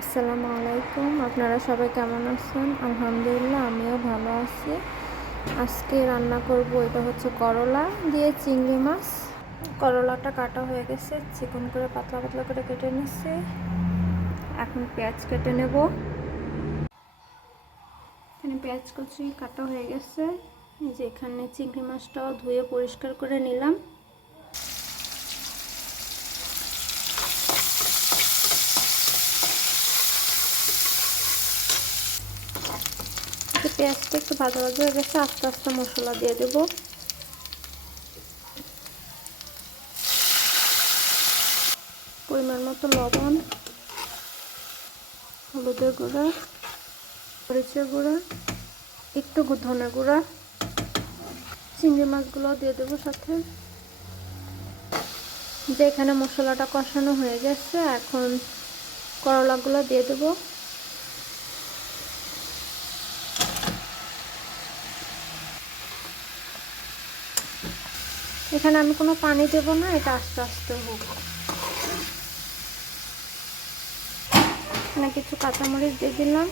আসসালামু আলাইকুম। আপনারা সবাই কেমন আছেন? আলহামদুলিল্লাহ আমিও ভালো আছি। আজকে রান্না করব, এটা হচ্ছে করলা দিয়ে চিংড়ি মাছ। করলাটা কাটা হয়ে গেছে, চিকন করে পাতলা পাতলা করে কেটে নিচ্ছি। এখন পেঁয়াজ কেটে নেব। এখানে পেঁয়াজ কুচি কাটা হয়ে গেছে। এই যে এখানে চিংড়ি মাছটাও ধুয়ে পরিষ্কার করে নিলাম। পেঁয়াজটা একটু ভাজা ভাজা হয়ে গেছে, আস্তে আস্তে মশলা দিয়ে দেব। পরিমাণ মতো লবণ, হলুদের গুঁড়া, মরিচের গুঁড়া, একটু ধনে গুঁড়া, চিংড়ি মাছগুলো দিয়ে দেবো সাথে। যে এখানে মশলাটা কষানো হয়ে গেছে, এখন করলাগুলো দিয়ে দেবো। এখানে আমি কোনো পানি দেব না, এটা আস্তে আস্তে হোক। এখানে কিছু কাঁচামরিচ দিয়ে দিলাম।